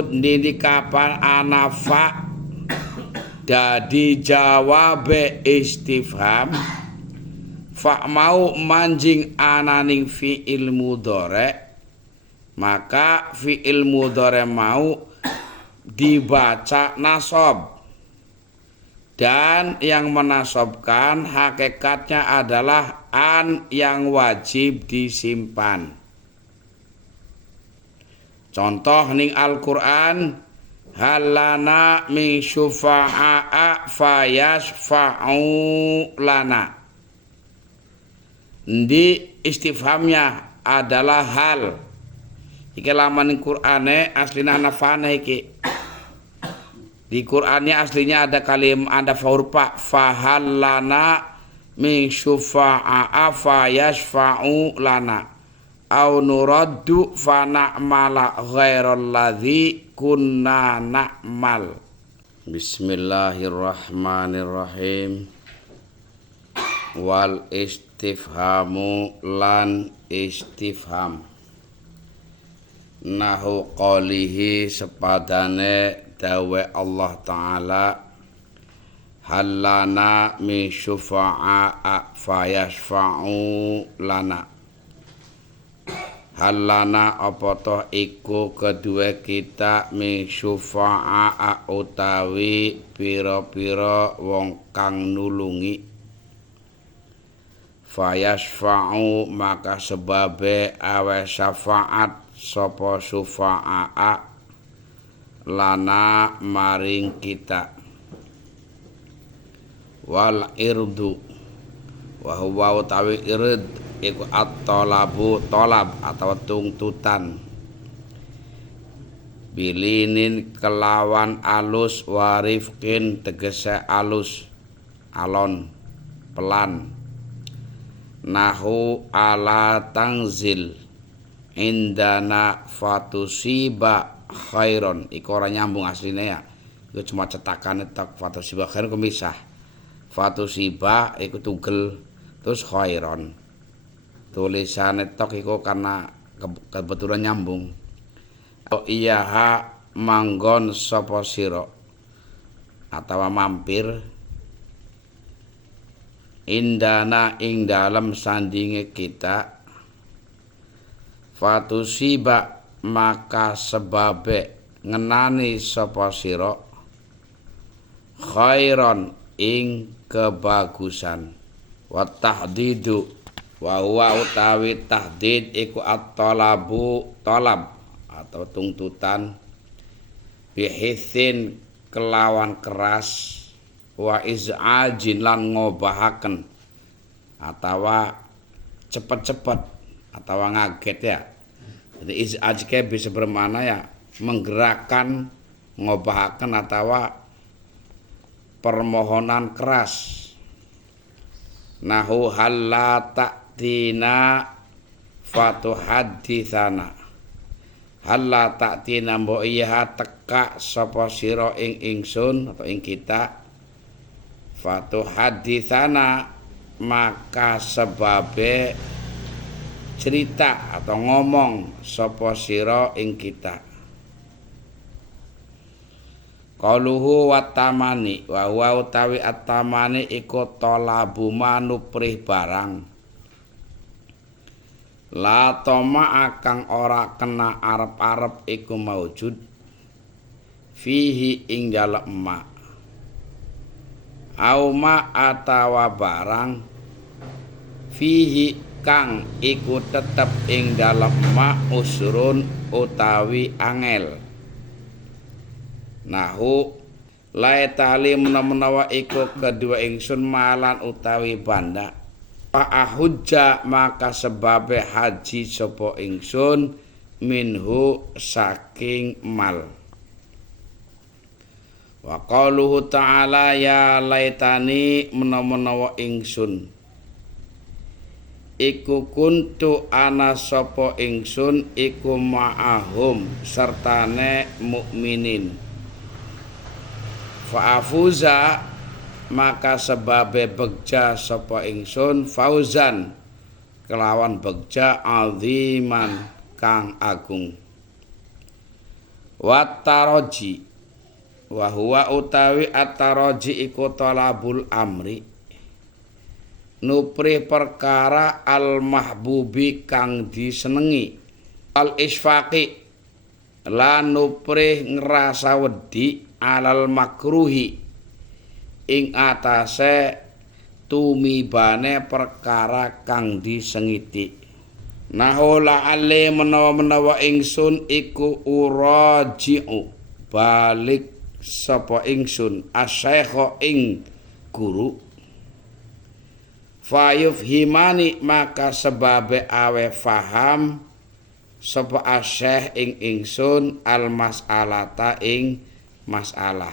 Nini kapan anafa dadi jawabe istifham fa mau manjing ananing fi'il mudhari, maka fi'il mudhari mau dibaca nasab, dan yang menasobkan hakikatnya adalah an yang wajib disimpan. Contoh ning Al-Qur'an, halana min syufa'a fayasfa'u lana. Di istifhamnya adalah hal. Iki laman ning Qur'ane aslina nafana iki. Di Qur'annya aslinya ada ada faurpa fahallana min syufa'a fayasfa'u lana. Au nuraddu fa na'mala ghairal ladzi kunna na'mal. Bismillahirrahmanirrahim. Wal istifhamu lan istifham nahu qalihi sepadane dawe Allah Ta'ala, halana min syufa'a fayasfa'u lana. Halana apa toh iku kedua kita min syufa'a utawi pira-pira wong kang nulungi. Fayasfa'u maka sebabe awe syafaat sapa syufa'a lana maring kita. Wal irdu wa huwa utawi ird iku at-talabu tolab atau tuntutan, bilinin kelawan alus, warifkin tegese alus alon pelan. Nahu ala tangzil indana fatusiba khairon, iku ora nyambung asline ya, iku cuma cetakane tok. Fatusiba khairon kemisah, fatusiba iku tugel terus khairon tulisane tok iku karena kebetulan nyambung. Iya ha manggon sapa sira atawa mampir, indana ing dalem sandinge kita, fatusiba maka sebabe ngenani sapa sira khairon ing kebagusan. Wa tahdidu wa huwa utawi tahdid iku at-talabu talab atau tuntutan, bihisin kelawan keras, wa iz'ajin lan ngobahaken atawa cepet-cepet atawa ngaget ya. Jadi iz'aj ke bisa bermakna ya menggerakkan, ngobahaken atawa permohonan keras. Nahu halla ta'tina fatuhadditsana, halla ta'tina mbok iya teka sapa sira ing ingsun atau ing kita, fatuhadditsana maka sebabe cerita atau ngomong sapa sira ing kita. Qaluhu watamani wa huwa utawi atamani iku talabu manuprih barang. La toma akang ora kena arep-arep iku maujud fihi ing dalem ma. Au ma atawa barang fihi kang iku tetep ing dalem ma usrun utawi angel. Nahu lae tali menawa iku kedua ingsun malan utawi banda, fa'ahujja maka sebabe haji sapa ingsun minhu saking mal. Wa qauluhu ta'ala ya laitani menawa ingsun iku kuntu ana sapa ingsun iku ma'ahum sertane mukminin. Fa'afuza maka sebabe begja sapa ingsun fauzan kelawan begja aziman kang agung. Wattaraji wa huwa utawi at-taraji iku talabul amri nuprih perkara al mahbubi kang disenengi al isfaqi lan nuprih ngrasa wedi alal makruhi ing atase tumibane perkara kang disengiti. Nahola ale menawa ingsun iku uraji'u balik sapa ingsun asyaikha ing guru fayuf himani maka sebabe awe faham sapa asyaikh ing ingsun al mas'alata ing masalah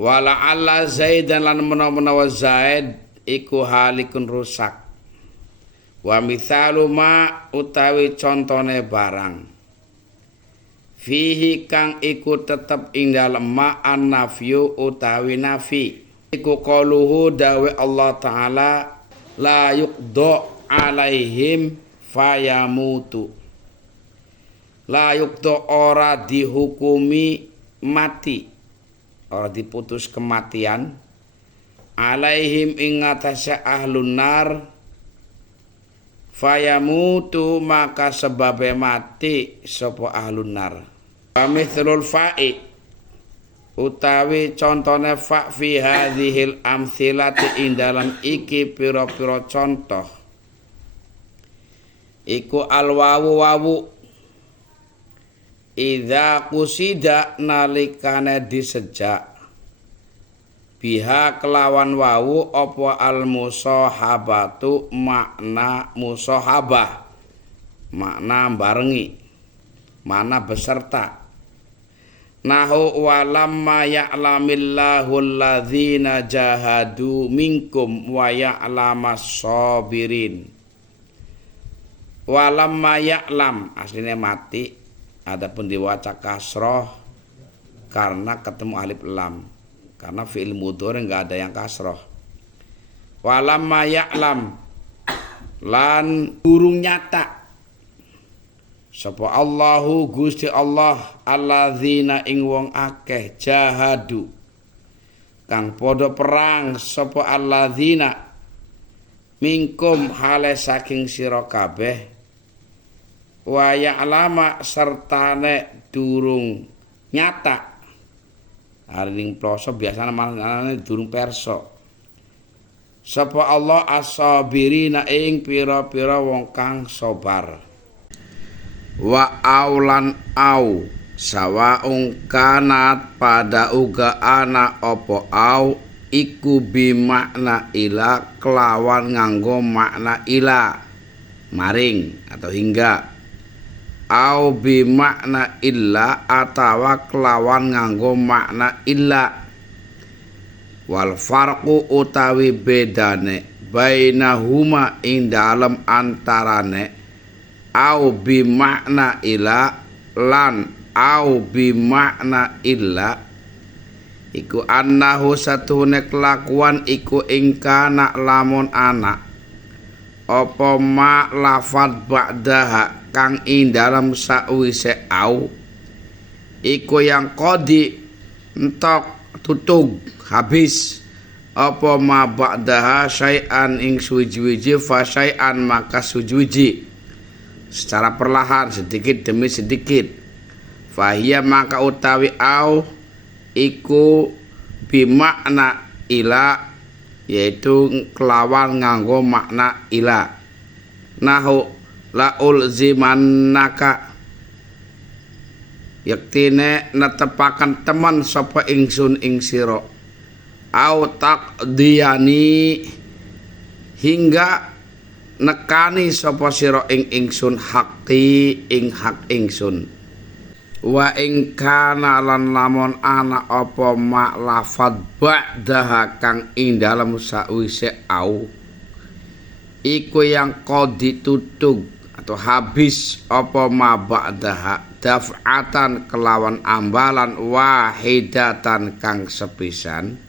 wala alla zaidan lan menawa zaid iku halikun rusak wa mithalu ma utawi contone barang fihi kang iku tetep ing dalem ma an-nafyu utawi nafi iku qauluhu dawe Allah taala la yuqda alaihim fayamutu la yuqda ora dihukumi mati ora diputus kematian alaihim ing atase ahlun nar fayamutu maka sebabe mati sapa ahlun nar. Mithlul fa'i utawi contone fa fi hadhil amthilati ing dalam iki pira-pira contoh iku alwawu wawu idza qusida nalikane disejak biha kelawan wawu apa al musahabatu makna musahabah makna barengi mana beserta. Nahu walamma ya'lamillahu alladzina jahadu minkum wa ya'lamas sabirin. Walamma ya'lam aslinya mati, adapun diwaca kasroh karena ketemu alif lam. Karena fi'il mudhari enggak ada yang kasroh. Walamma ya'lam lan durung nyata sapa Allahu Gusti Allah alladzina ing wong akeh jahadu kang padha perang sapa alladzina minkum hale saking sira kabeh wa ya'lama sertane durung nyata aring proso biasane manane durung perso sapa Allah as-sabirina ing pira-pira wong kang sabar. Wa aulan au sawaung kanat pada uga ana opo au iku bimakna ila kelawan nganggo makna ila maring atau hingga au bimakna illa atawa kelawan nganggo makna illa wal farqu utawi bedane bainahuma ing dalem antarane au bimakna ila lan au bimakna illa iku annahu satune kelakuan iku ingkana lamun anak apa ma lafad ba'daha kang ing dalam sakwise au iku yang qadi entok tutug habis apa ma ba'daha syai'an ing suji-wiji fa syai'an maka suji-wiji secara perlahan sedikit demi sedikit fahiyya maka utawi au iku bimakna ila yaitu kelawan nganggo makna ila nahu laul zimannaka yaktine netepakan teman sapa ingsun ing sira au taqdiyani hingga nekani sapa sira ing ingsun haqi ing hak ingsun wa ing kana lan lamun ana apa mak lafad ba'daha kang ing dalem sakwise au iku yang qadi tutug atau habis apa ma ba'daha daf'atan kelawan ambalan wahidatan kang sepisan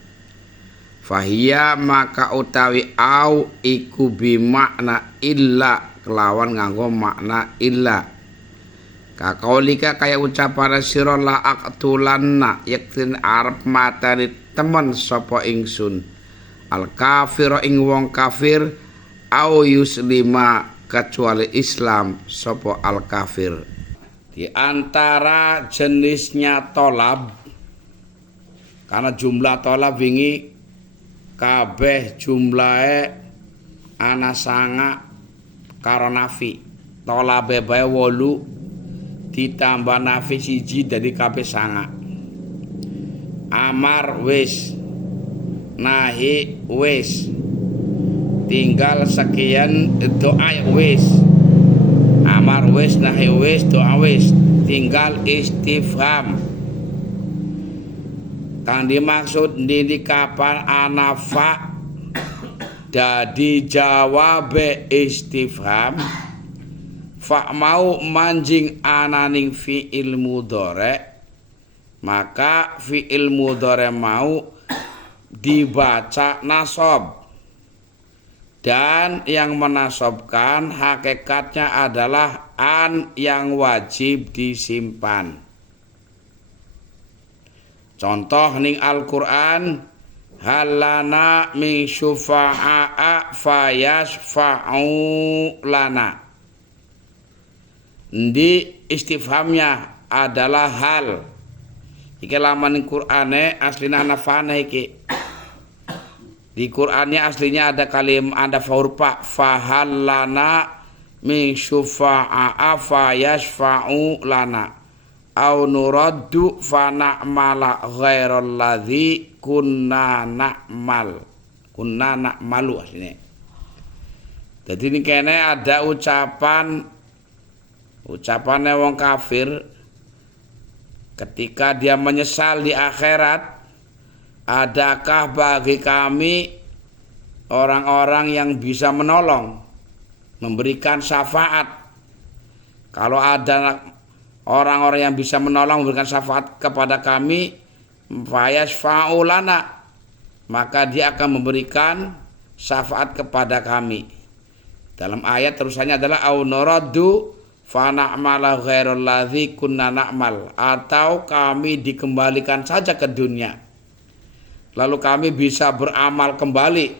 fahiyya maka utawi au iku bimakna illa kelawan nganggo makna illa Kakaulika kaya ucapan sira la aqtulanna yaktin arep matani temen sapa ingsun al kafir ing wong kafir au yuslima kecuali Islam sapa al kafir. Di antara jenisnya tolab, karena jumlah tolab wingi kabeh jumlahe ana sanga karo nafi. Tolabe bae 8 ditambah nafi 1 dadi kabeh sanga. Amar wis, nahi wis, tinggal sekian doa wis. Amar wis, nahi wis, doa wis, tinggal istifham. Kang dimaksud ndi kapan anafa dadi jawabe istifham, fa mau manjing ananing fi'il mudhari, maka fi'il mudhari mau dibaca nasab. Dan yang menasobkan hakikatnya adalah an yang wajib disimpan. Contoh ning Al-Qur'an, halana min syufa'a fayasfa'u lana. Di istifhamnya adalah hal. Iki laman Qur'ane aslina nafana iki. Di Qur'annya aslinya ada ada faurpa fahallana min syufa'a fayasfa'u lana au nuraddu fa na'mala ghairal ladzi kunna na'malu aslinya. Jadi ini kene ada ucapannya wong kafir ketika dia menyesal di akhirat. Adakah bagi kami orang-orang yang bisa menolong, memberikan syafaat? Kalau ada orang-orang yang bisa menolong, memberikan syafaat kepada kami, fayasfa'u lana, maka dia akan memberikan syafaat kepada kami. Dalam ayat terusannya adalah au nuraddu fa na'mala ghairal ladzi kunna na'mal, atau kami dikembalikan saja ke dunia, lalu kami bisa beramal kembali,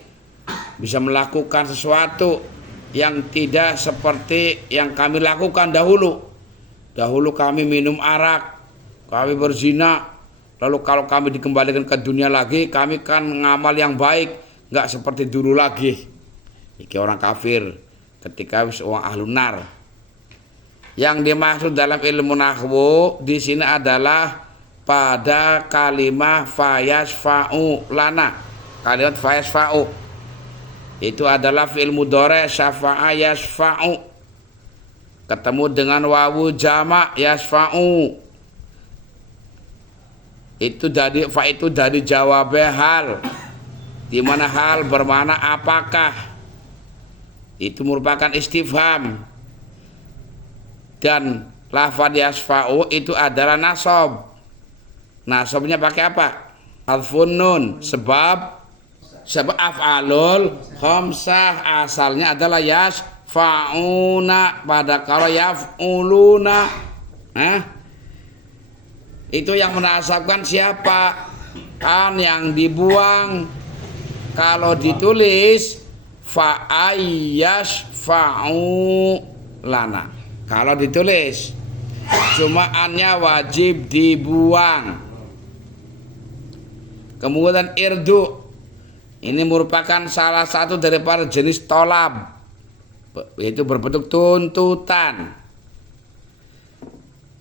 bisa melakukan sesuatu yang tidak seperti yang kami lakukan dahulu. Dahulu kami minum arak, kami berzina, lalu kalau kami dikembalikan ke dunia lagi, kami kan ngamal yang baik, nggak seperti dulu lagi. Iki orang kafir ketika wong ahlun nar. Yang dimaksud dalam ilmu nahwu di sini adalah pada kalimat fayasfa'u lana. Kalimat fayasfa'u itu adalah fi'il mudhari syafa'a yasfa'u ketemu dengan wawu jamak yasfa'u. Itu dari jawab hal, di mana hal bermakna apakah. Itu merupakan istifham. Dan lafaz yasfa'u itu adalah nasab. Nasabnya pakai apa? Alfun nun, sebab af'alul khamsah asalnya adalah yasfa'una, pada kalau yaf'uluna. Itu yang menasabkan siapa? An yang dibuang. Kalau ditulis fa'ayyasfa'u lana. Kalau ditulis cuma annya wajib dibuang. Kemudian irdu, ini merupakan salah satu daripada jenis tolab, yaitu berbentuk tuntutan.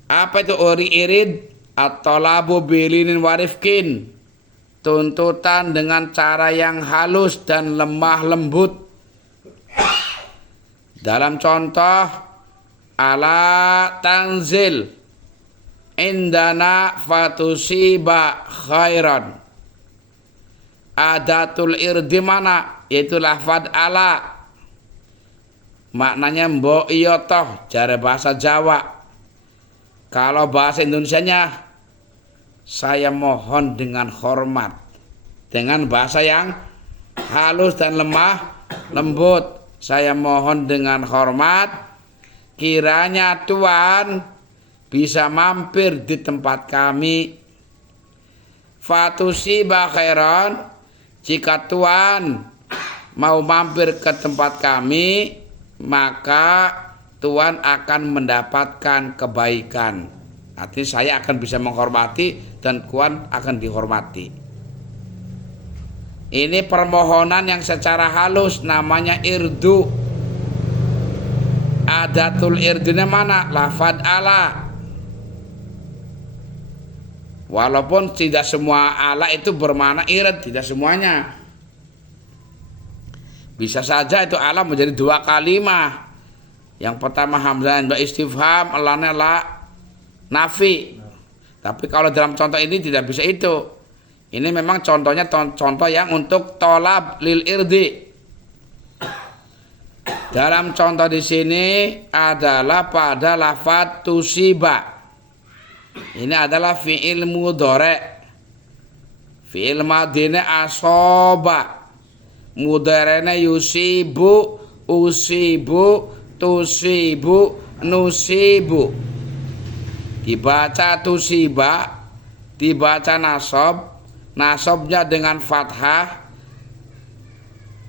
Apa itu irid? At-tolabu bilinin warifkin, tuntutan dengan cara yang halus dan lemah lembut. Dalam contoh, ala tanzil indana fatusiba khairan. Adatul irdi mana? Yaitu lafad ala. Maknanya mbok iya toh, jare bahasa Jawa. Kalau bahasa Indonesianya, saya mohon dengan hormat, dengan bahasa yang halus dan lemah lembut. Saya mohon dengan hormat, kiranya Tuhan bisa mampir di tempat kami. Fatusiba khairan, jika Tuhan mau mampir ke tempat kami, maka Tuhan akan mendapatkan kebaikan. Artinya saya akan bisa menghormati dan Tuhan akan dihormati. Ini permohonan yang secara halus namanya irdu. Adatul irdunya mana? Lafad ala. Walaupun tidak semua ala itu bermakna irad, tidak semuanya. Bisa saja itu ala menjadi dua kalimat. Yang pertama hamzah istifham, alanya la nafi. Tapi kalau dalam contoh ini tidak bisa itu. Ini memang contohnya contoh yang untuk tolab lil irdi. Dalam contoh di sini adalah pada lafadz tusiba. Ini adalah fi'il mudhari'. Fi'il madine asoba. Mudhari'nya yusibu, usibu, tusibu, nusibu. Dibaca tusiba, dibaca nasab. Nasabnya dengan fathah.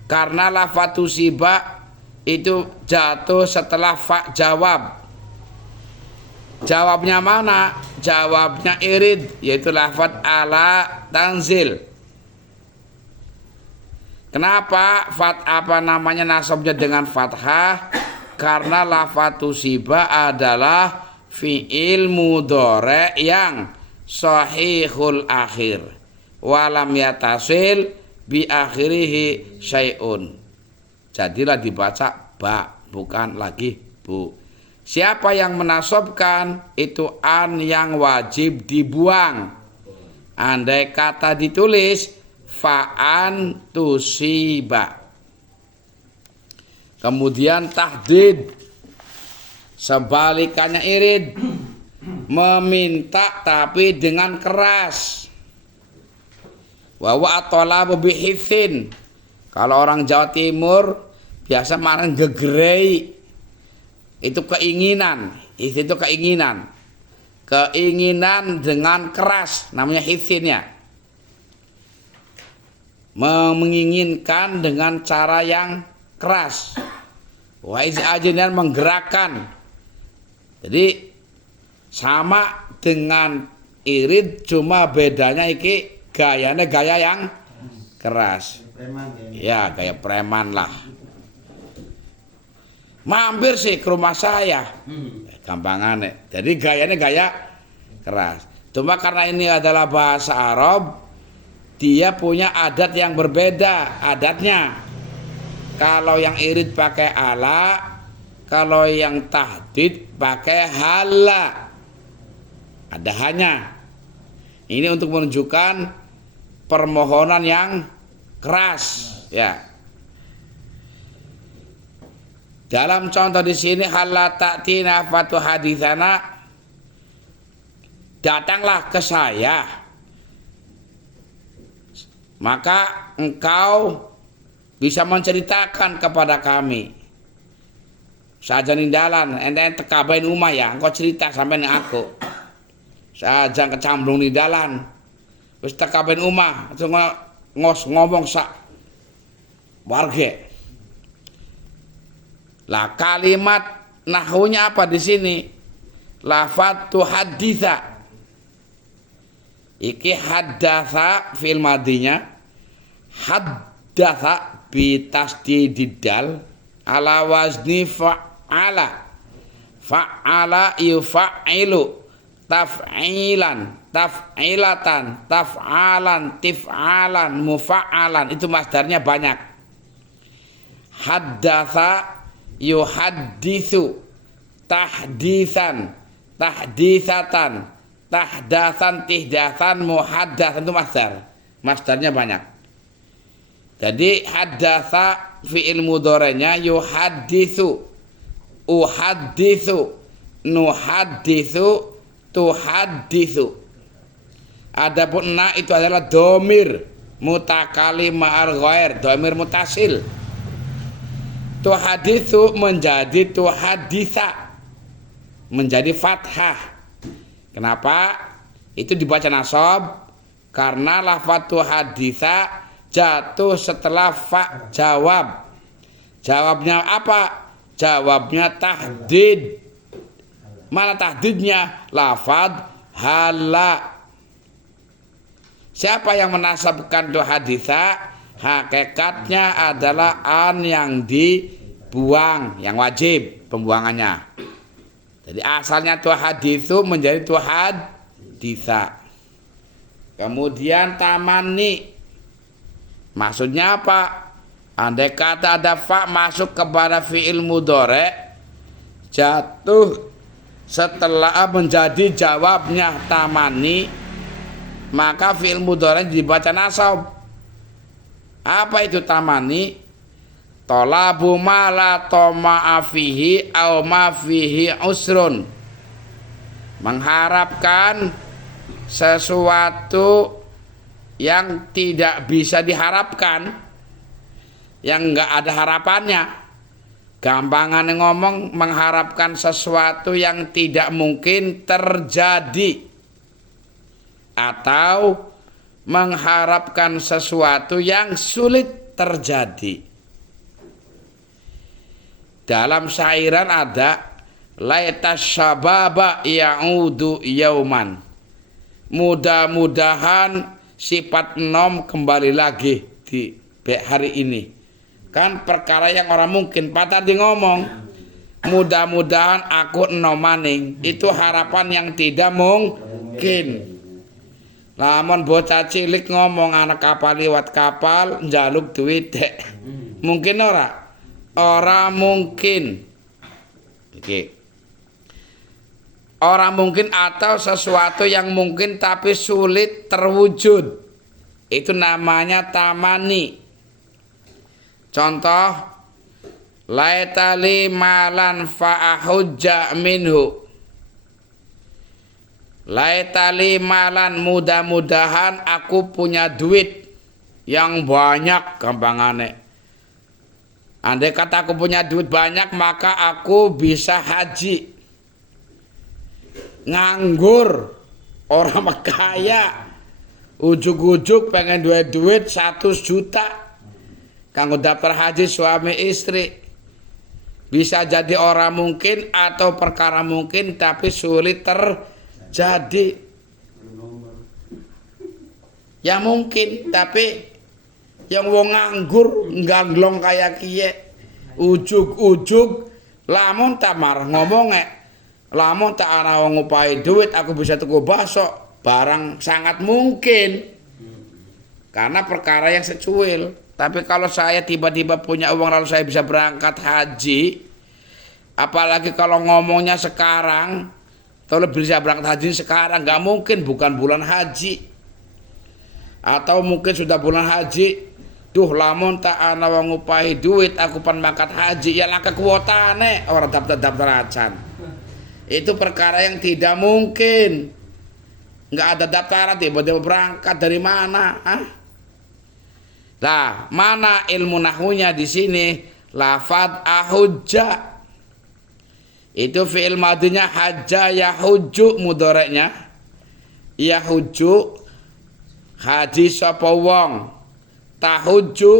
Karena lafadz tusiba itu jatuh setelah fa jawab. Jawabnya mana? Jawabnya irid, yaitu lafadz ala tanzil. Kenapa nasabnya dengan fathah? Karena lafadz tusiba adalah fi'il mudhari' yang sahihul akhir, walam yatasil bi akhirihi syai'un. Jadilah dibaca ba, bukan lagi bu. Siapa yang menasabkan itu an yang wajib dibuang. Andai kata ditulis fa'an tusiba. Kemudian tahdid, sebalikannya irid, meminta tapi dengan keras. Wa atolabu bihithin. Kalau orang Jawa Timur biasa marah gegerei. Itu keinginan, itu keinginan. Keinginan dengan keras, namanya hithinnya. Menginginkan dengan cara yang keras. Wa iz'ajinan menggerakkan. Jadi sama dengan irid, cuma bedanya iki gayanya gaya yang keras. Ya, gaya preman lah. Mampir sih ke rumah saya. Gampangannya. Jadi gayanya gaya keras. Cuma karena ini adalah bahasa Arab, dia punya adat yang berbeda. Adatnya, kalau yang irid pakai ala, kalau yang tahdid pakai hala. Ada hanya. Ini untuk menunjukkan permohonan yang keras, ya. Dalam contoh di sini hala ta'tina fatu haditsana, datanglah ke saya, maka engkau bisa menceritakan kepada kami. Saja nindalan, ente tekabain umah ya, engkau cerita sampai nih aku. Saja kecamplung nindalan, wis tekabain umah, cuma ngomong sak warga. Lah kalimat nahwunya apa di sini? Lafadz tuhaditsa. Iki haddatsa fil madinya. Haddatsa bi tasdidid dal ala wazni fa'ala. Fa'ala yufa'ilu taf'ilan, taf'ilatan, taf'alan, tif'alan, mufa'alan. Itu masdarnya banyak. Haddatsa yuhadditsu, tahdisan, tahdisatan, tahdasan, tihdasan, muhaddatsan, itu masdarnya banyak. Jadi haddatsa fi'il mudhari'nya yuhadditsu, uhadditsu, nuhadditsu, tuhadditsu. Adapun na itu adalah domir mutakalim ma'al ghair, domir mutasil. Tuhaditsu menjadi tuhaditsa, menjadi fathah. Kenapa itu dibaca nasab? Karena lafadz haditsa jatuh setelah fa jawab. Jawabnya apa? Jawabnya tahdid. Mana tahdidnya? Lafadz hala. Siapa yang menasabkan tu haditsa? Hakikatnya adalah an yang dibuang, yang wajib pembuangannya. Jadi asalnya tu haditsu menjadi tu haditsa. Kemudian tamani. Maksudnya apa? Andai kata ada fa masuk kepada fi'il mudhari' jatuh setelah menjadi jawabnya tamani, maka fi'il mudhari' dibaca nasab. Apa itu tamani? Talabu ma la tama'a fihi aw ma fihi usrun. Mengharapkan sesuatu yang tidak bisa diharapkan, yang enggak ada harapannya. Gampangan ngomong, mengharapkan sesuatu yang tidak mungkin terjadi, atau mengharapkan sesuatu yang sulit terjadi. Dalam syairan ada laita syababa ya'udu yauman. Mudah-mudahan sifat nom kembali lagi di hari ini. Kan perkara yang orang mungkin. Pak tadi ngomong mudah-mudahan aku enom maning. Itu harapan yang tidak mungkin. Lamun bocah cilik ngomong anak kapal liwat kapal njaluk duit dek. Mungkin ora? Ora mungkin. Oke. Orang mungkin atau sesuatu yang mungkin tapi sulit terwujud. Itu namanya tamani. Contoh, laitali malan fa'ahujja minhu. Laitali malan, mudah-mudahan aku punya duit yang banyak, gampangannya. Andai kata aku punya duit banyak, maka aku bisa haji. Nganggur, orang kaya, ujuk-ujuk pengen duit 100 juta kanggo daftar haji suami istri. Bisa jadi orang mungkin atau perkara mungkin tapi sulit terjadi. Ya mungkin tapi yang wong nganggur ngganglong kayak kiye, ujuk-ujuk lamun tamar ngomongnya, lamun tak ana wong ngupahi duit aku bisa tuku bakso, barang sangat mungkin karena perkara yang secuil. Tapi kalau saya tiba-tiba punya uang lalu saya bisa berangkat haji, apalagi kalau ngomongnya sekarang, kalau bisa berangkat haji sekarang, nggak mungkin, bukan bulan haji, atau mungkin sudah bulan haji. Duh, lamun tak ana wong ngupahi duit aku pan mangkat haji, ya langka kuotane orang daftar acan. Itu perkara yang tidak mungkin. Nggak ada daftaran tiba-tiba berangkat dari mana? Nah, mana ilmu nahwunya di sini? Lafadz ahujja. Itu fi'il madinya hajja yahujju mudhari'nya. Yahujju haji sapa wong. Tahujju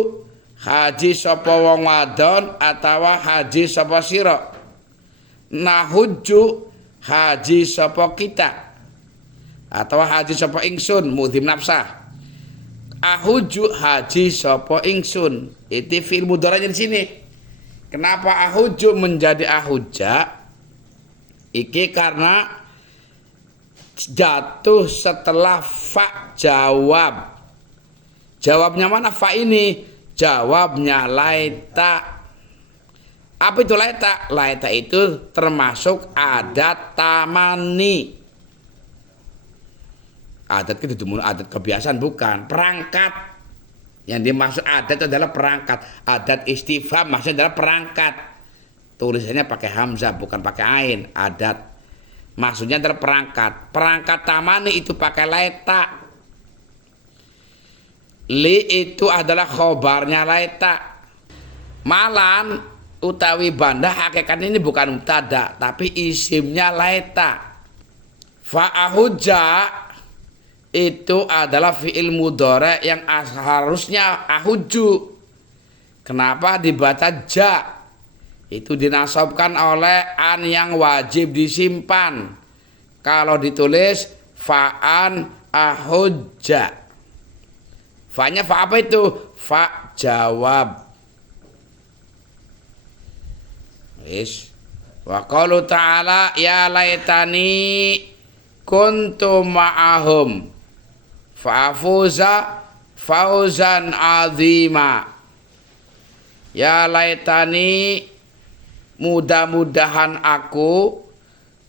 haji sapa wong wadon atawa haji sapa sira. Nahujju haji sapa kita atawa haji sapa ingsun mudhim nafsah. Ahuju haji sapa ingsun. Itu fi'il mudhari'nya di sini. Kenapa ahuju menjadi ahujja? Iki karena jatuh setelah fa jawab. Jawabnya mana fa ini? Jawabnya laita. Apa itu laita? Laita itu termasuk adat tamani. Adat itu adat kebiasaan, bukan perangkat. Yang dimaksud adat itu adalah perangkat. Adat istifham maksudnya adalah perangkat. Tulisannya pakai hamzah bukan pakai ain. Adat maksudnya adalah perangkat. Perangkat tamani itu pakai laita. Li itu adalah khobarnya laita. Malan utawi banda hakikat ini bukan mubtada tapi isimnya laita. Fa'ahujja itu adalah fi'il mudhari yang harusnya ahujju. Kenapa dibaca ja? Itu dinasabkan oleh an yang wajib disimpan. Kalau ditulis fa'an ahujja. Fa'nya fa apa itu? Fa jawab. Wis. Wa qalu ta'ala ya laitani kuntu ma'ahum fa'afuza fauzan azima. Ya laitani, mudah-mudahan aku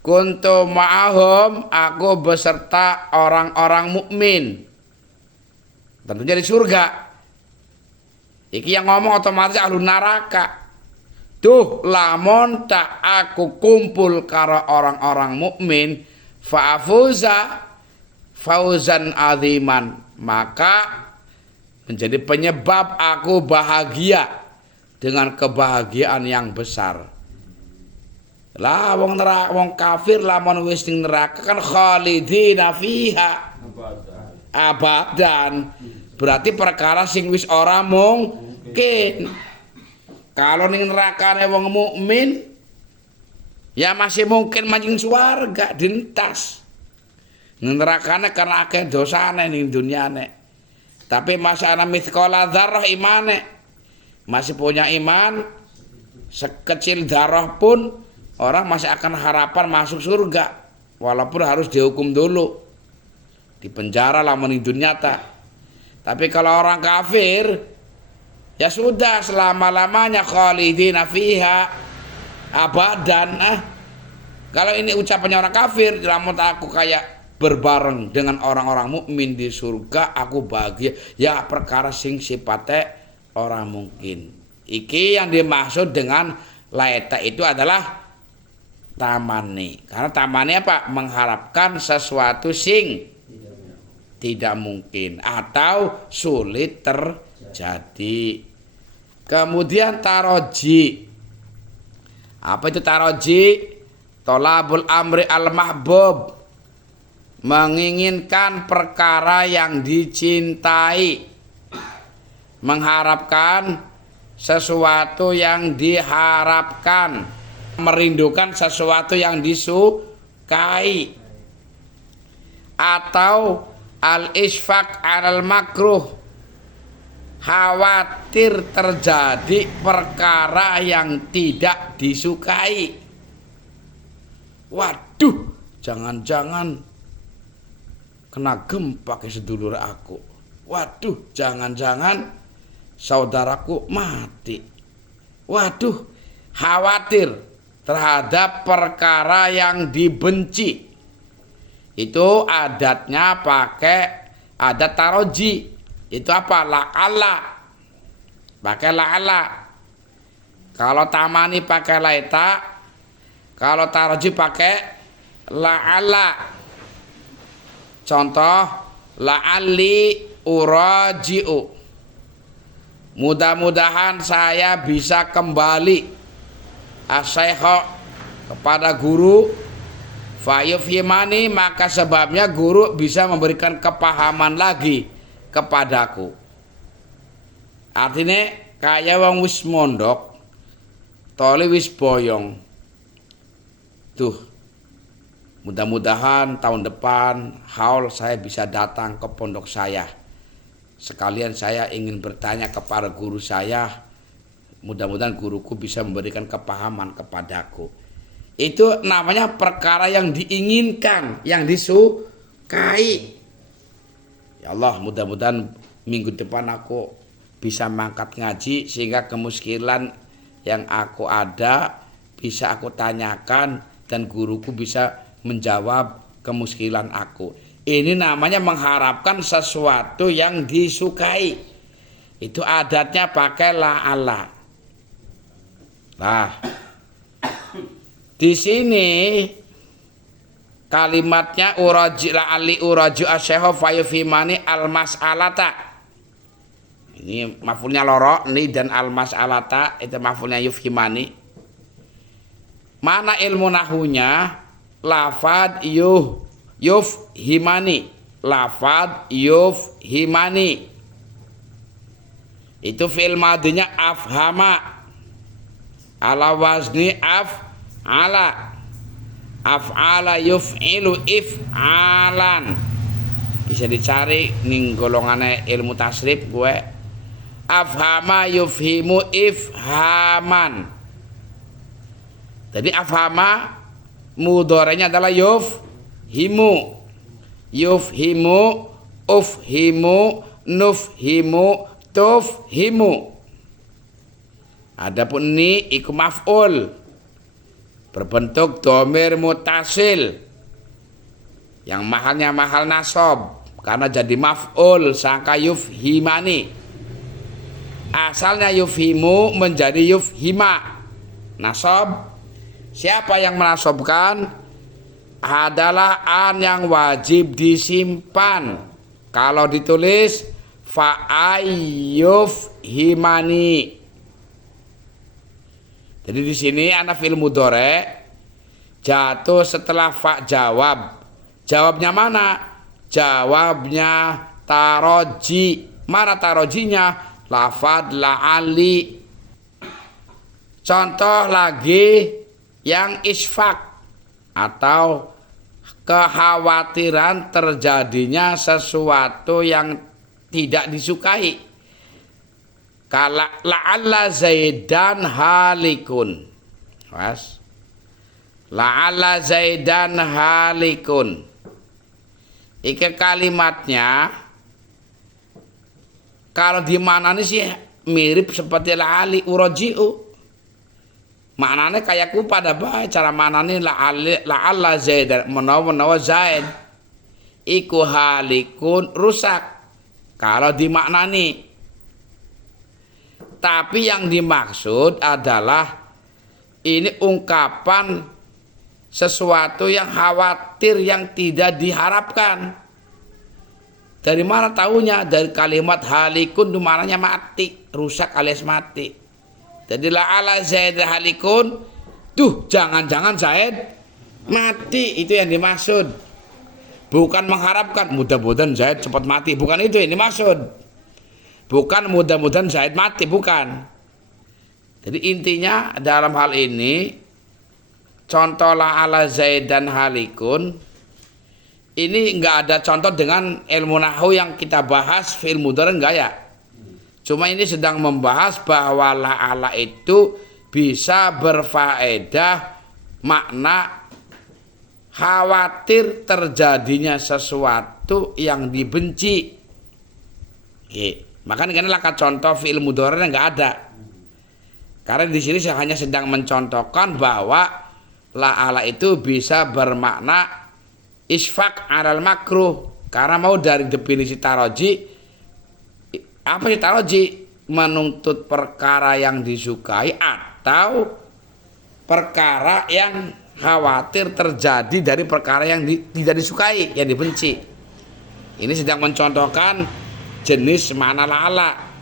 kuntu ma'ahum, aku beserta orang-orang mukmin. Tentunya di surga. Iki yang ngomong otomatis ahlu neraka. Duh, lamun tak aku kumpul karo orang-orang mukmin, fa'afuza fauzan aziman, maka menjadi penyebab aku bahagia dengan kebahagiaan yang besar. Lah wong neraka, wong kafir lamun wis ning neraka kan khalidina fiha abadan. Berarti perkara sing wis ora mungkin. Kalau ning nerakane wong mukmin ya masih mungkin manjing swarga dintas. Ning nerakane karena akeh dosane ning dunyane. Tapi masih ana mithqala dzarrah imane. Masih punya iman sekecil darah pun orang masih akan harapan masuk surga walaupun harus dihukum dulu di penjara lamun di dunia nyata. Tapi kalau orang kafir ya sudah selama-lamanya khalidina fiha abadan. Kalau ini ucapannya orang kafir, lamun aku kayak berbareng dengan orang-orang mukmin di surga, aku bahagia. Ya perkara sing sifatnya orang mungkin. Iki yang dimaksud dengan laeta itu adalah tamani. Karena tamani apa? Mengharapkan sesuatu sing tidak mungkin atau sulit terjadi. Kemudian taroji. Apa itu taroji? Tolabul amri al-mahbub. Menginginkan perkara yang dicintai. Mengharapkan sesuatu yang diharapkan, merindukan sesuatu yang disukai, atau al-isfaq 'alal makruh, khawatir terjadi perkara yang tidak disukai. Waduh, jangan-jangan kena gempa ke sedulur aku. Waduh, jangan-jangan saudaraku mati. Waduh, khawatir terhadap perkara yang dibenci. Itu adatnya pakai adat taroji. Itu apa? La'ala. Pakai la'ala. Kalau tamani pakai laita. Kalau taroji pakai la'ala. Contoh, la'alli uraji'u. Mudah-mudahan saya bisa kembali asyaiho kepada guru fayufhimani, maka sebabnya guru bisa memberikan kepahaman lagi kepadaku. Artinya kaya wong wis mondok toli wis boyong. Tuh, mudah-mudahan tahun depan haul saya bisa datang ke pondok saya. Sekalian saya ingin bertanya kepada guru saya, mudah-mudahan guruku bisa memberikan kepahaman kepadaku. Itu namanya perkara yang diinginkan, yang disukai. Ya Allah, mudah-mudahan minggu depan aku bisa mangkat ngaji sehingga kemuskilan yang aku ada bisa aku tanyakan dan guruku bisa menjawab kemuskilan aku. Ini namanya mengharapkan sesuatu yang disukai. Itu adatnya pakai la'ala. Nah, di sini kalimatnya uraji la'ali uraju asyaihu fayufhimani al-mas'alata. Ini maf'ulnya loro ni dan al-mas'alata itu maf'ulnya yufhimani. Mana ilmu nahunya? Lafad yufhimani. Lafad yufhimani. Itu fi'il madinya afhama. Ala wazni af'ala. Af'ala yuf'ilu if'alan. Bisa dicari ning golongane ilmu tasrif gue. Afhama yufhimu ifhaman. Jadi afhama mudhari'nya adalah yufhimu. Yufhimu, ufhimu, nufhimu, tufhimu. Adapun ni iku maf'ul berbentuk dhamir mutasil yang mahalnya mahal nasab karena jadi maf'ul sangka yufhimani. Asalnya yufhimu menjadi yufhima nasab. Siapa yang menasabkan? Adalah an yang wajib disimpan. Kalau ditulis fa'ayyufhimani. Jadi di sini ana fi'il mudhari jatuh setelah fa jawab. Jawabnya mana? Jawabnya taroji. Mana tarojinya? Lafad la'ali. Contoh lagi yang isfaq atau kekhawatiran terjadinya sesuatu yang tidak disukai. Kala la'alla zaidan halikun. Was. La'alla zaidan halikun. Iki kalimatnya kalau di manane sih mirip seperti la'ali uraji'u. Maknanya kayak ku pada bae cara manane la'alla zaidan menawa zaid iku halikun rusak kalau dimaknani. Tapi yang dimaksud adalah ini ungkapan sesuatu yang khawatir yang tidak diharapkan. Dari mana tahunya? Dari kalimat halikun itu maknanya mati, rusak alias mati. Jadi la'ala zaid halikun, tuh jangan-jangan Zaid mati, itu yang dimaksud. Bukan mengharapkan mudah-mudahan Zaid cepat mati, bukan itu yang dimaksud. Bukan mudah-mudahan Zaid mati, bukan. Jadi intinya dalam hal ini contoh la'ala zaid dan halikun ini enggak ada contoh dengan ilmu nahwu yang kita bahas fi'il mudhari enggak ya. Cuma ini sedang membahas bahwa la'ala itu bisa berfaedah makna khawatir terjadinya sesuatu yang dibenci. Makanya inilah contoh fi'il mudhari enggak ada. Karena di sini saya hanya sedang mencontohkan bahwa la'ala itu bisa bermakna isfaq alal makruh. Karena mau dari definisi taroji, apa sih taroji? Menuntut perkara yang disukai atau perkara yang khawatir terjadi dari perkara yang tidak disukai, yang dibenci. Ini sedang mencontohkan jenis makna la'ala.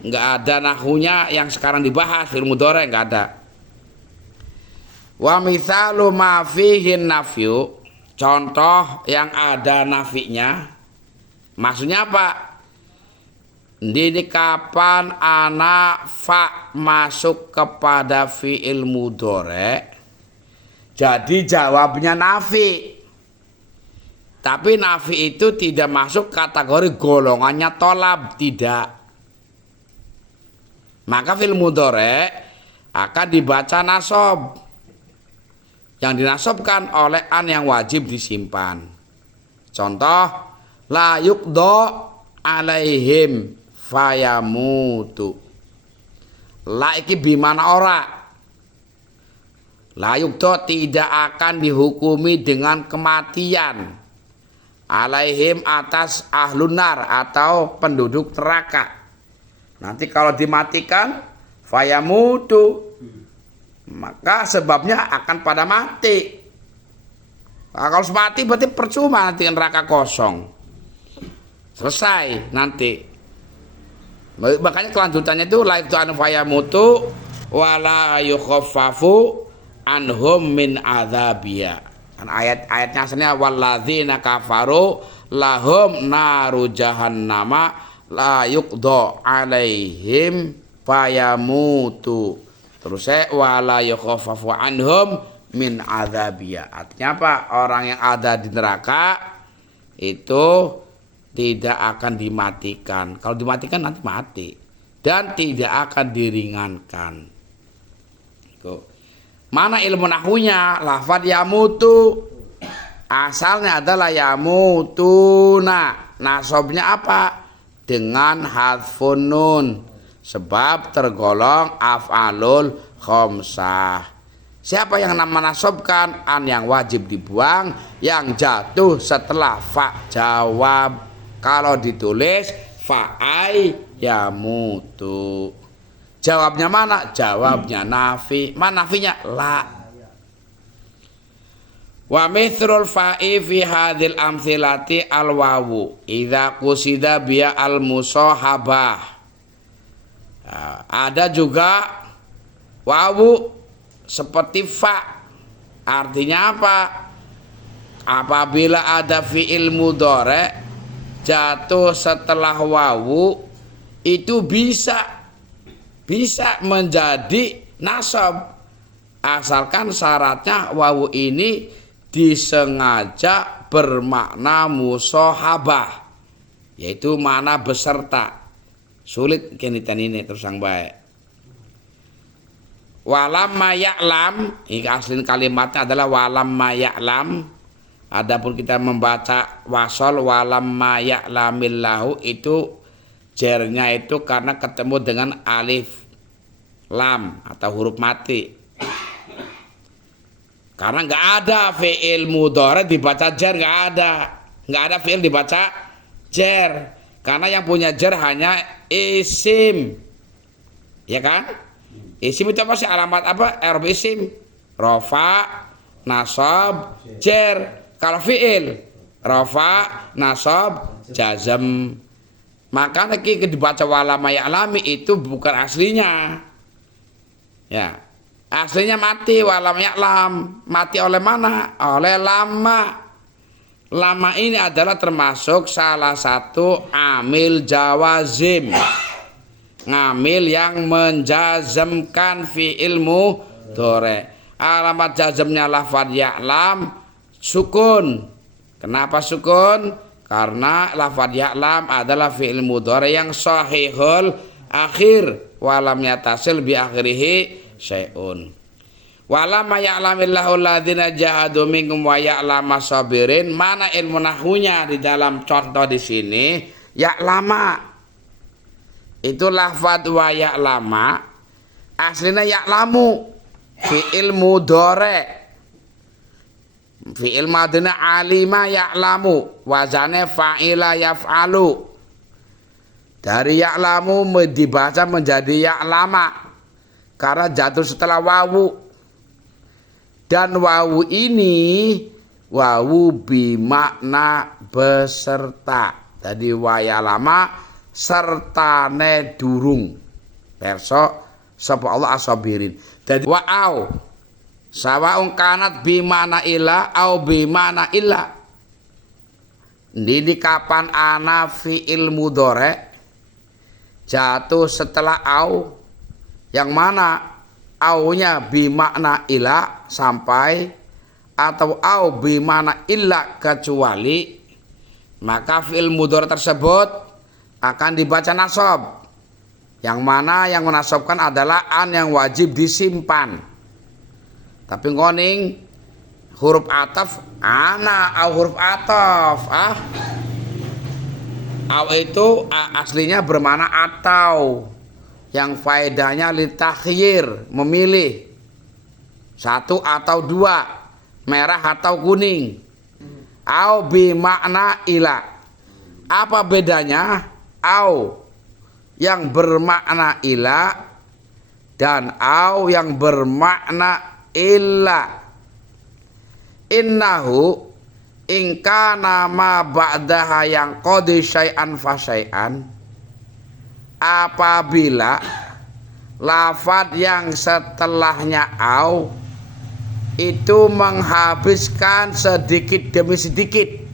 Enggak ada nahwunya yang sekarang dibahas fi'il mudhari, enggak ada. Wa mithalu ma fihi nafyu, contoh yang ada nafinya. Maksudnya apa? Ini kapan anak fa masuk kepada fi'il mudhari, jadi jawabnya nafi. Tapi nafi itu tidak masuk kategori golongannya tolab, tidak. Maka fi'il mudhari akan dibaca nasab yang dinasabkan oleh an yang wajib disimpan. Contoh la yuqda alaihim fayamutu. La iki bimana ora. La yuqda tidak akan dihukumi dengan kematian. Alaihim atas ahlun nar atau penduduk neraka. Nanti kalau dimatikan fayamutu, maka sebabnya akan pada mati. Nah, kalau mati berarti percuma, nanti neraka kosong. Selesai nanti. Makanya kelanjutannya itu la itu an fayamutu wala yukhaffafu anhum min adzabia. Kan ayatnya aslinya walladzina kafaru lahum naru jahannama la yuqda alaihim fayamutu. Terus wala yukhaffafu anhum min adzabiya. Artinya apa? Orang yang ada di neraka itu tidak akan dimatikan. Kalau dimatikan nanti mati dan tidak akan diringankan. Mana ilmu nahunya? Lafadz yamutu asalnya adalah yamutuna. Nasabnya apa? Dengan hadfun nun, sebab tergolong af'alul khamsah. Siapa yang menasabkan an yang wajib dibuang, yang jatuh setelah fa jawab. Kalau ditulis fa'ai yamutu. Jawabnya mana? Jawabnya nafi. Mana nafinya? La. Wa mithrul fa'i fi hadhil amthilati al wawu idza qusida biya al musahabah. Ada juga wawu seperti fa. Artinya apa? Apabila ada fi'il mudhari jatuh setelah wawu, itu bisa menjadi nasab, asalkan syaratnya wawu ini disengaja bermakna musahabah, yaitu makna beserta. Sulit kenitan ini terus yang baik. Walam ya'lam, ini asli kalimatnya adalah walam ya'lam. Adapun kita membaca wasol walam ya'lamillahu, itu jernya itu karena ketemu dengan alif lam atau huruf mati. Karena nggak ada fi'il mudhari dibaca jer, nggak ada fi'il dibaca jer. Karena yang punya jer hanya isim, ya kan? Isim itu apa sih? Alamat apa? I'rab isim, rofa, nasab, jer. Kalau fi'il rofa, nasab, jazm. Maka lagi dibaca walama ya'lami itu bukan aslinya. Ya, aslinya mati walam ya'lam. Mati oleh mana? Oleh lama. Lama ini adalah termasuk salah satu amil jawazim. Ngamil yang menjazmkan fi'il mudhari. Alamat jazmnya lafadz ya'lam sukun. Kenapa sukun? Karena lafadz ya'lam adalah fi'il mudhari yang sahihul akhir, walam yatasil bi akhirih syai'un. Walam ya'lamillahu alladzina jahadu minkum wa ya'lama sabirin. Mana ilmu nahunya di dalam contoh di sini? Ya'lama itu lafadz wa ya'lama aslinya ya'lamu, fi'il mudhari. Fi'il madina alima ya'lamu, wazane fa'ila yaf'alu. Dari ya'lamu dibaca menjadi ya'lama karena jatuh setelah wawu. Dan wawu ini wawu bimakna beserta. Jadi wa ya'lama sertane durung. Perso sapa Allah asabirin. Jadi wa'au sawaung kanat bimana ila au bimana illa. Ini kapan ana fi'il mudhari jatuh setelah au, yang mana aunya bimakna ila sampai, atau au bimana illa kecuali, maka fi'il mudhari tersebut akan dibaca nasab, yang mana yang menasabkan adalah an yang wajib disimpan. Tapi ngoning huruf ataf ana au huruf ataf au itu aslinya bermakna atau, yang faedahnya litakhyir, memilih satu atau dua, merah atau kuning. Au bimakna ila. Apa bedanya au yang bermakna ila dan au yang bermakna illa? Innahu ingkana ma ba'daha yang qadi syai'an fa syai'an. Apabila lafadz yang setelahnya au itu menghabiskan sedikit demi sedikit.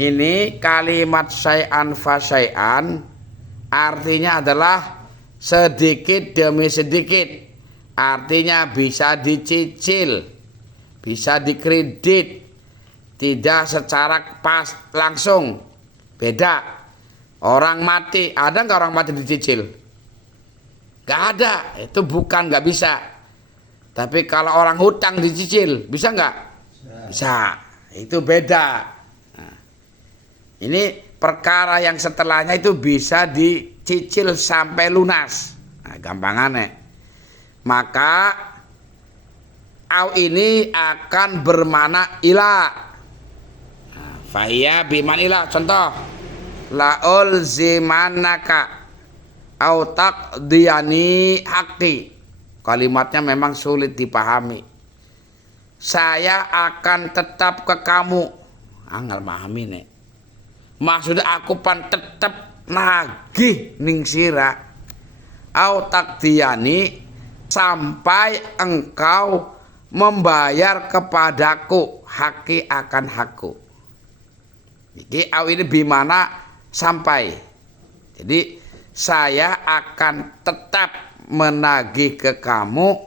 Ini kalimat syai'an fa syai'an artinya adalah sedikit demi sedikit. Artinya bisa dicicil, bisa dikredit, tidak secara pas langsung. Beda. Orang mati, ada nggak orang mati dicicil? Nggak ada, itu bukan nggak bisa. Tapi kalau orang hutang dicicil, bisa nggak? Bisa. Itu beda. Nah, ini perkara yang setelahnya itu bisa dicicil sampai lunas. Nah, gampangannya. Maka au ini akan bermakna ila. Nah, fahiyya biman ila. Contoh, laul zimanaka au taqdiyani haqqi. Kalimatnya memang sulit dipahami. Saya akan tetap ke kamu. Angel pahami nek. Maksudnya aku pan tetap nagih ning sira. Au taqdiyani sampai engkau membayar kepadaku haki akan hakku. Jadi au ini bimana sampai. Jadi saya akan tetap menagih ke kamu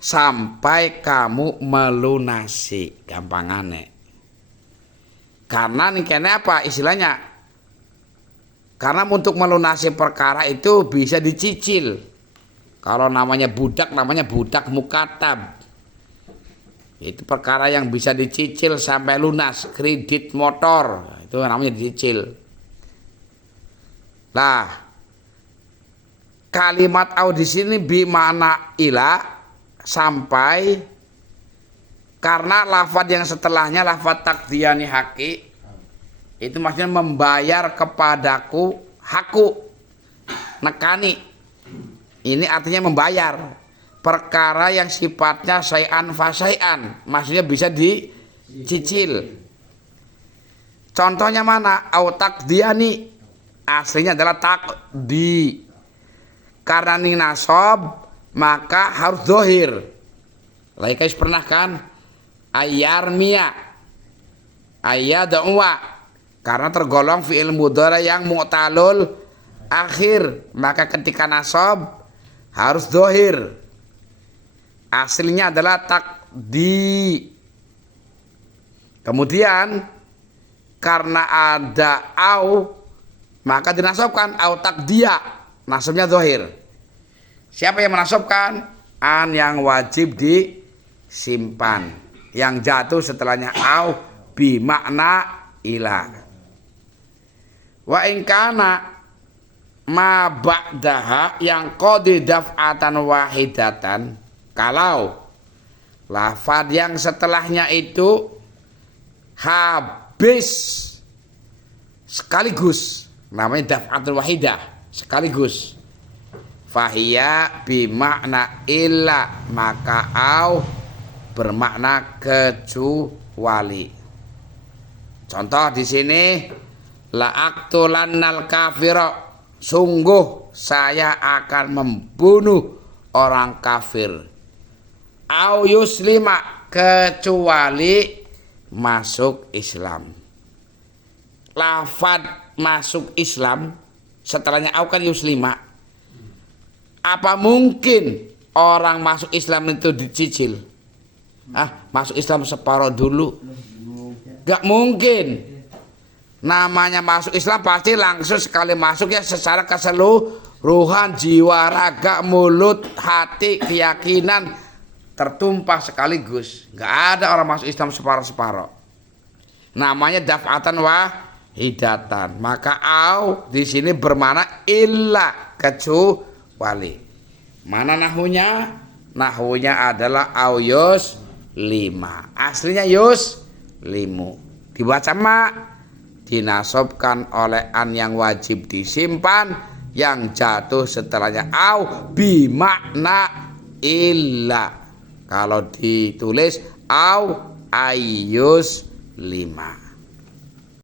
sampai kamu melunasi. Gampangannya. Karena ini kayaknya apa istilahnya? Karena untuk melunasi perkara itu bisa dicicil. Kalau namanya budak mukatab. Itu perkara yang bisa dicicil sampai lunas. Kredit motor itu namanya dicicil. Nah, kalimat au di sini bimana ila sampai, karena lafaz yang setelahnya lafaz taqdiyani haki itu maksudnya membayar kepadaku hakku, nekani. Ini artinya membayar perkara yang sifatnya syai'an fa syai'an, maksudnya bisa dicicil. Contohnya mana? Au taqdiyani aslinya adalah taqdi. Karena ini nasab maka harus dohir. Laikais pernah kan ayarmia ayadwa, karena tergolong fi'il mudhari yang mu'talul akhir, maka ketika nasab harus dohir. Aslinya adalah takdi. Kemudian karena ada au maka dinasabkan au takdia, nasabnya dohir. Siapa yang menasabkan? An yang wajib disimpan, yang jatuh setelahnya au bi makna ila. Wa in kana ma ba'daha yang qadi daf'atan wahidatan, kalau lafaz yang setelahnya itu habis sekaligus, namanya daf'atul wahidah, sekaligus. Fahiyya bimakna illa, maka au bermakna kecuali. Contoh di sini la aqtulannal kafira, sungguh saya akan membunuh orang kafir. Au yuslima, kecuali masuk Islam. Lafad masuk Islam setelahnya au kan yuslima. Apa mungkin orang masuk Islam itu dicicil? Masuk Islam separuh dulu. Gak mungkin. Namanya masuk Islam pasti langsung sekali masuk ya secara keseluruhan, jiwa, raga, mulut, hati, keyakinan tertumpah sekaligus. Gak ada orang masuk Islam separuh-separuh. Namanya daf'atan wahidatan. Maka au di sini bermakna illa, kecuali. Mana nahunya? Nahunya adalah au yus lima. Aslinya yus limu. Dibaca ma, dinasobkan oleh an yang wajib disimpan, yang jatuh setelahnya au bi makna illa. Kalau ditulis au ayus lima.